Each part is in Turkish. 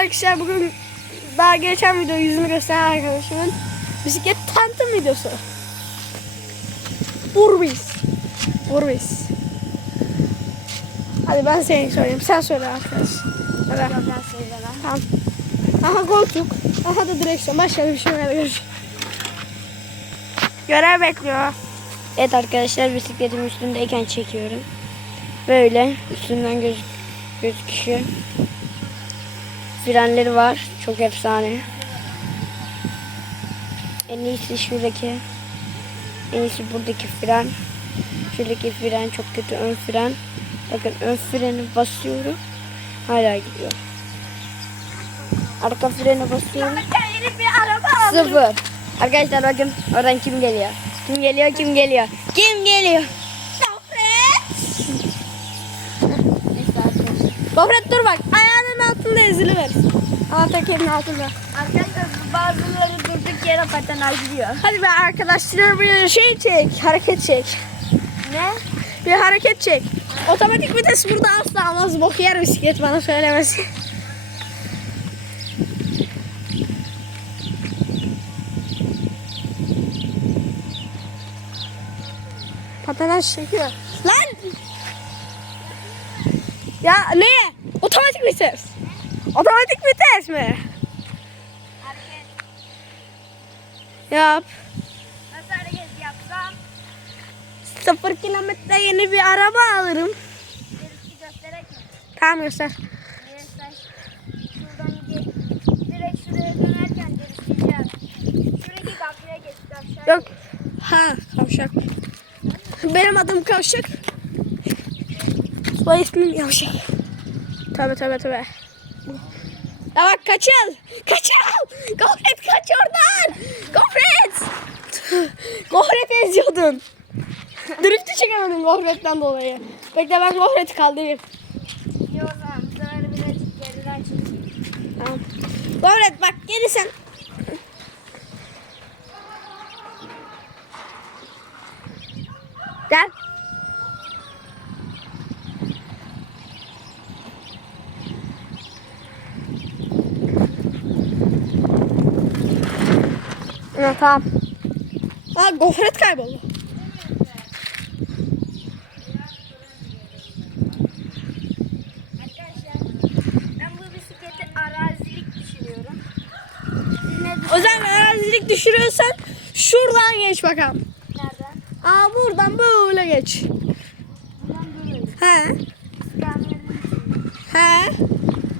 arkadaşlar bugün daha geçen video yüzünü gösteren arkadaşımın bisiklet tanıtım videosu. Urbis. Urbis. Hadi ben seni söyleyeyim. Sen söyle arkadaş. Hadi. Ben söyleyemem. Tamam. Aha koltuk. Aha da direksiyon. Başka bir şey yok. Görüş. Görev bekliyor. Evet arkadaşlar bisikletim üstündeyken çekiyorum. Böyle üstünden göz, gözüküyor. Frenleri var. Çok efsane. En iyisi şuradaki. En iyisi buradaki fren. Şuradaki fren çok kötü ön fren. Bakın ön freni basıyorum. Hala gidiyor. Arka freni basıyorum. Sıfır. Arkadaşlar bakın oradan kim geliyor? Kim geliyor? Kim geliyor? Kim geliyor? Gofret dur bak. Ayağının altında eziliver. Anahtar kelinin altında. Arkadaşlar bazıları durduk yere paten gidiyor. Hadi be arkadaşlar bir şey çek. Hareket çek. Ne? Bir hareket çek. Otomatik vites burada asla almaz. Bok yer bisiklet bana söylemesi. Patenaj çekiyor. Lan! Ya ne? Otomatik vites. Otomatik vites mi? Yap. Nasıl hareket yapsam? Sıfır kilometre yeni bir araba alırım. Birisi göstererek mi? Tamam göster. Mesela şuradan git. Direkt şuraya dönerken dirişeceğim. Şuradaki kapıya geçti aşağı. Yok. Ha kavşak. Benim adım kavşak. Soy ismim yavşak. Tabi tabi tabi. Ya bak kaçıl. Kaçıl. Gofret kaç oradan. Gofret. Gofret eziyordun. Drift'i çekemedin gofretten dolayı. Bekle ben gofreti kaldırayım. O zaman. Bu sefer birazcık geriden çekeyim. Tamam. Gofret bak geri sen. Gel. Ha, tamam. Aa gofret kayboldu. Bisikleti arazilik düşürüyorsan şuradan geç bakalım. Nereden? Aa buradan böyle geç. Buradan böyle. He. He.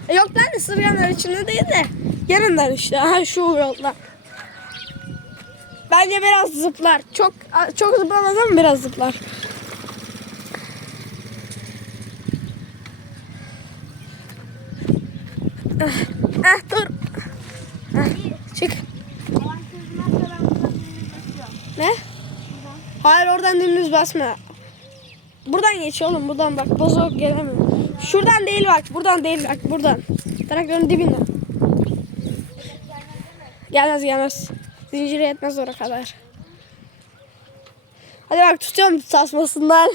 E, Yok lan ısırganlar içinde değil de yanından işte. Ha şu yoldan. Bence biraz zıplar. Çok çok zıplamaz ama biraz zıplar. Ah, ah dur. Ah, çık. Ne? Hayır oradan dümdüz basma. Buradan geç oğlum buradan bak bozuk gelemiyor. Şuradan değil bak buradan değil bak buradan. Traktörün dibinden. Gelmez gelmez. Zinciri yetmez oraya kadar. Hadi bak tutuyorum tasmasından.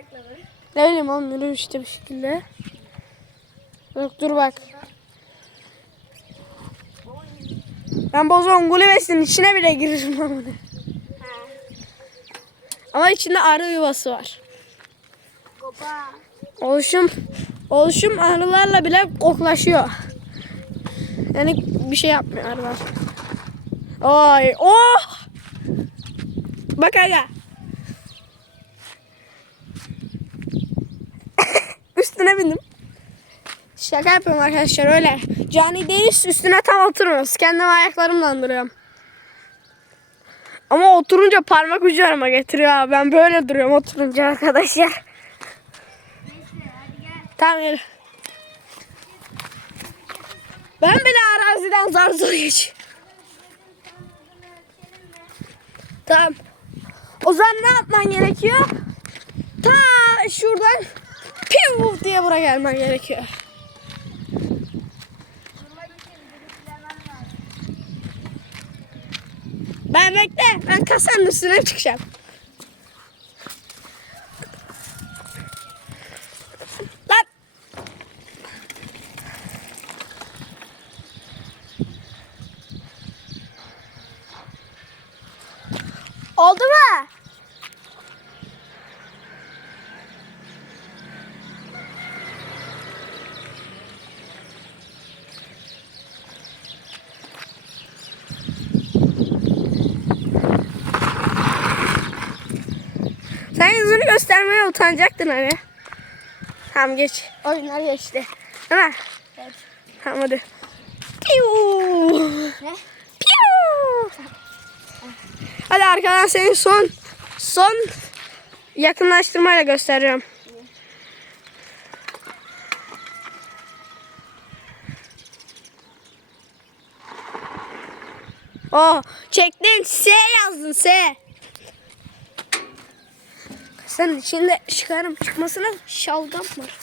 Ayakları. Ne bileyim oğlum yürü işte bir şekilde. Yok dur bak. Ben bozuğum kulübesinin içine bile giririm ama. Ama içinde arı yuvası var. Kopa. Oluşum oluşum arılarla bile koklaşıyor. Yani bir şey yapmıyor arılar. Ay oh! Bak aga. Üstüne bindim. Şaka yapıyorum arkadaşlar öyle. Cani değil üstüne tam oturmuyoruz. Kendimi ayaklarımla andırıyorum. Ama oturunca parmak ucu getiriyor abi. Ben böyle duruyorum oturunca arkadaşlar. Tamam yürü. Ben bile araziden zar zor geç. Tamam. O zaman ne yapman gerekiyor? Ta şuradan piu diye buraya gelmen gerekiyor. Ben bekle. Ben kasanın üstüne çıkacağım. Göstermeye utanacaktın hani. Tamam geç. Oyunlar geçti. Değil mi? Evet. Tamam hadi. Piu. Ne? Piu. Hadi arkadan senin son son yakınlaştırmayla göstereceğim. Oh, çektin. S yazdın S. Sen içinde çıkarım çıkmasına şalgam var.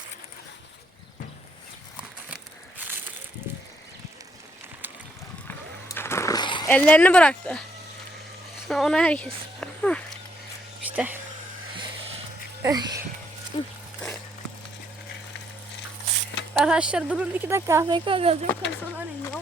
Ellerini bıraktı. Ona herkes. İşte. Arkadaşlar durun iki dakika AFK gelecek. Sonra arayın.